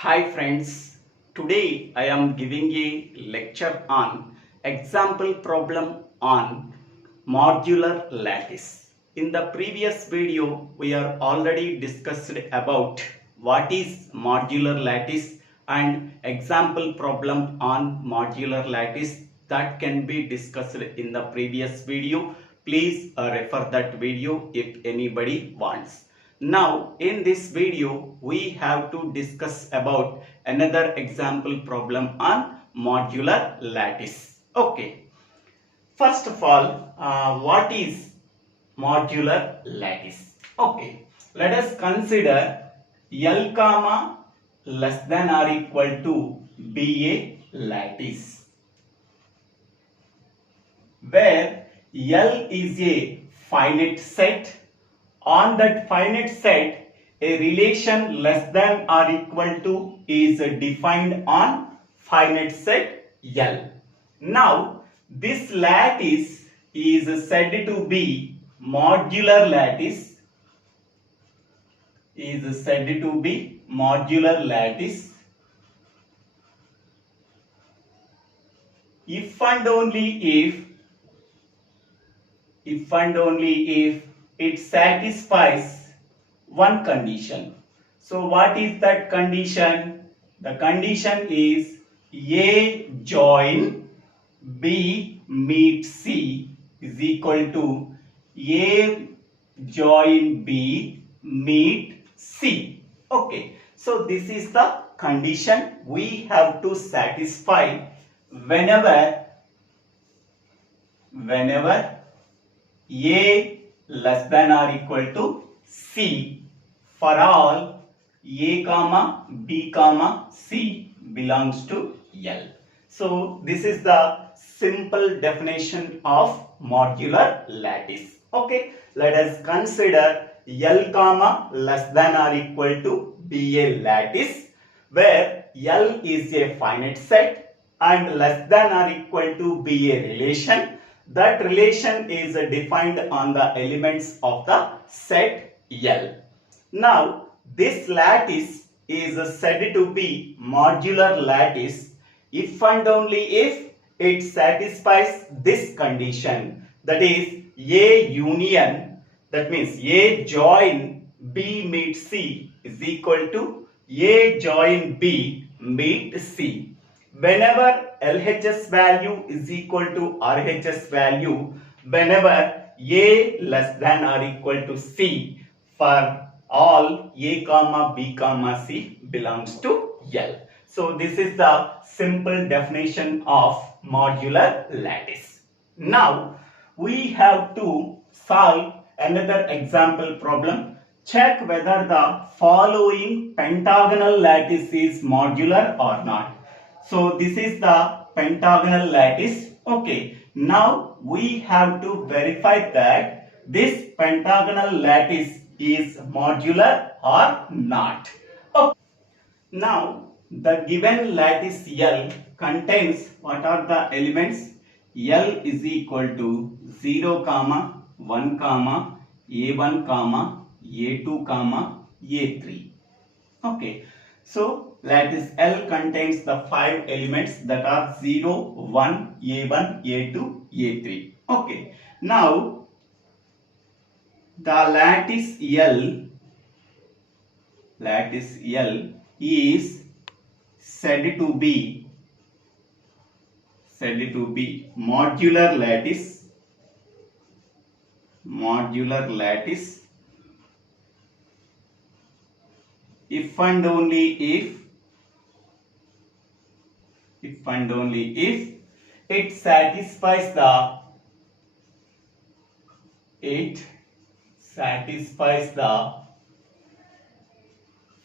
Hi friends, today I am giving a lecture on example problem on modular lattice. In the previous video, we are already discussed about what is modular lattice and example problem on modular lattice that can be discussed in the previous video. Please refer that video if anybody wants. Now in this video we have to discuss about another example problem on modular lattice. Okay. First of all, what is modular lattice? Okay. Let us consider L comma less than or equal to be a lattice where L is a finite set. On that finite set, a relation less than or equal to is defined on finite set L. Now, this lattice is said to be modular lattice. Is said to be modular lattice if and only if it satisfies one condition. So what is that condition? The condition is A join B meet C is equal to A join B meet C. Okay, so this is the condition we have to satisfy whenever A less than or equal to C for all A comma B comma C belongs to L. So this is the simple definition of modular lattice. Okay, let us consider L comma less than or equal to be a lattice where L is a finite set and less than or equal to be a relation. That relation is defined on the elements of the set L. Now, this lattice is said to be modular lattice if and only if it satisfies this condition, that is A union, that means A join B meet C is equal to A join B meet C. Whenever LHS value is equal to RHS value, whenever A less than or equal to C for all A comma B comma C belongs to L. So this is the simple definition of modular lattice. Now we have to solve another example problem. Check whether the following pentagonal lattice is modular or not. So this is the pentagonal lattice. Okay. Now we have to verify that this pentagonal lattice is modular or not. Okay. Now the given lattice L contains what are the elements? L is equal to 0 comma 1 comma A1 comma A2 comma A3. Okay. So lattice L contains the 5 elements that are 0, 1, A1, A2, A3. Okay. Now the lattice L is said to be modular lattice if and only if it satisfies the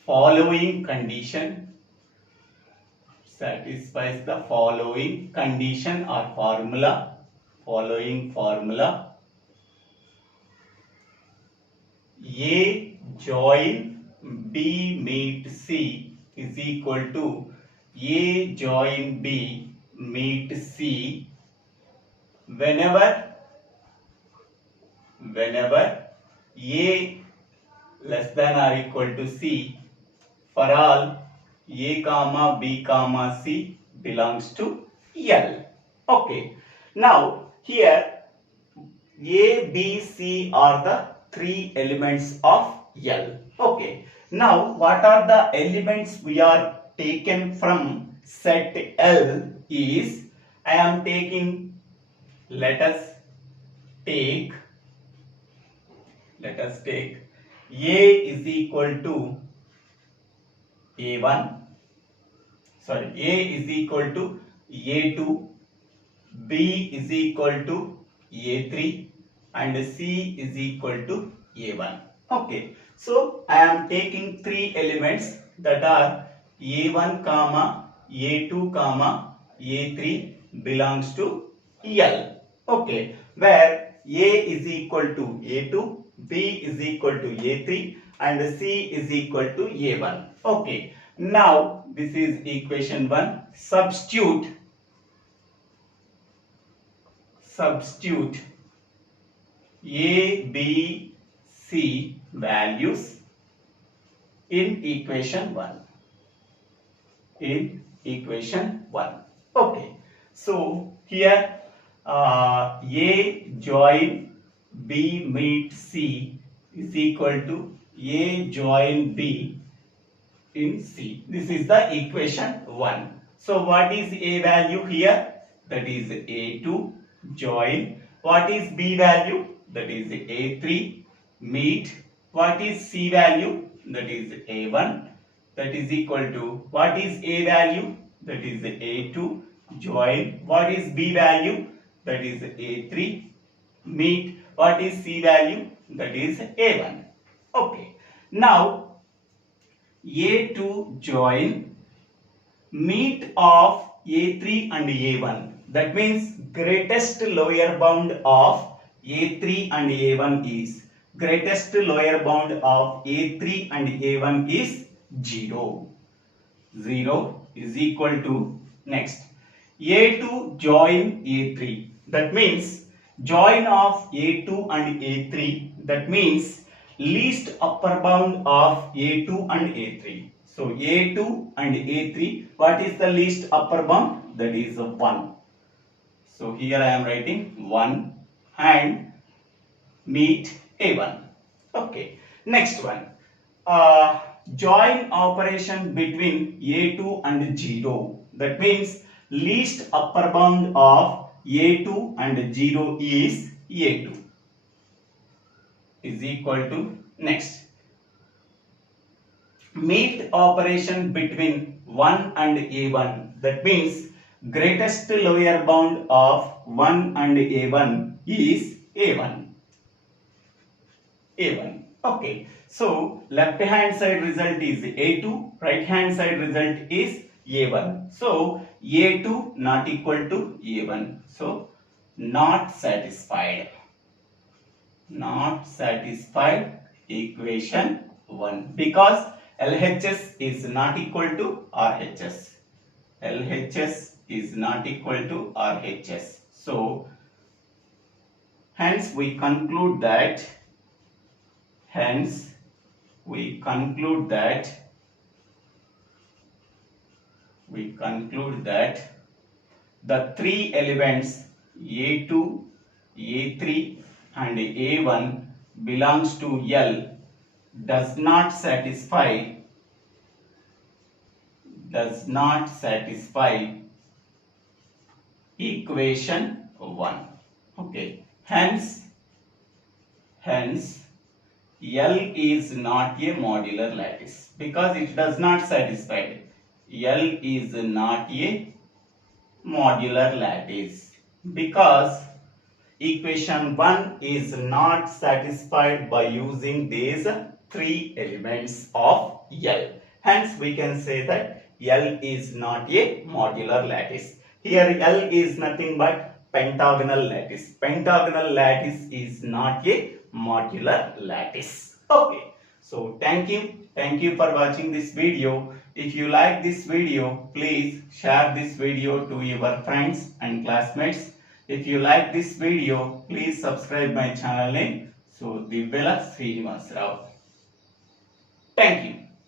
following condition, or formula. A join B meet C is equal to A join B meet C whenever A less than or equal to C for all A comma B comma C belongs to L. Okay. Now here A, B, C are the three elements of L. Okay. Now what are the elements we are taken from set L is, I am taking, let us take A is equal to A1, sorry, A is equal to A2, B is equal to A3 and C is equal to A1. Okay, so I am taking three elements that are A1 comma A2 comma A3 belongs to L. Okay, where A is equal to A2, B is equal to A3 and C is equal to A1. Okay, now this is equation 1. Substitute A, B, C values in equation 1. Okay. So here A join B meet C is equal to A join B in C. This is the equation 1. So what is A value here? That is A2 join. What is B value? That is A3 meet. What is C value? That is A1. That is equal to, what is A value? That is A2 join. What is B value? That is A3 meet. What is C value? That is A1. Okay. Now A2 join meet of A3 and A1. That means greatest lower bound of A3 and A1 is, greatest lower bound of A3 and A1 is 0. 0 is equal to, next, A2 join A3. That means join of A2 and A3. That means least upper bound of A2 and A3. So A2 and A3, what is the least upper bound? That is 1. So here I am writing 1 and meet A1. Okay. Next one. Join operation between A2 and 0. That means least upper bound of A2 and 0 is A2 is equal to, next, meet operation between 1 and A1. That means greatest lower bound of 1 and A1 is A1. Okay. So left hand side result is A2, right hand side result is A1. So A2 not equal to A1. So not satisfied. Equation 1, because LHS is not equal to RHS. LHS is not equal to RHS. So hence we conclude that the three elements A2, A3 and A1 belongs to L does not satisfy equation 1. Okay. Hence L is not a modular lattice because it does not satisfy. L is not a modular lattice because equation 1 is not satisfied by using these three elements of L. Hence we can say that L is not a modular lattice. Here L is nothing but pentagonal lattice. Pentagonal lattice is not a modular lattice. Okay. So thank you for watching this video. If you like this video, please share this video to your friends and classmates. If you like this video, please subscribe my channel name. So Divvela Srinivas Rao. Thank you.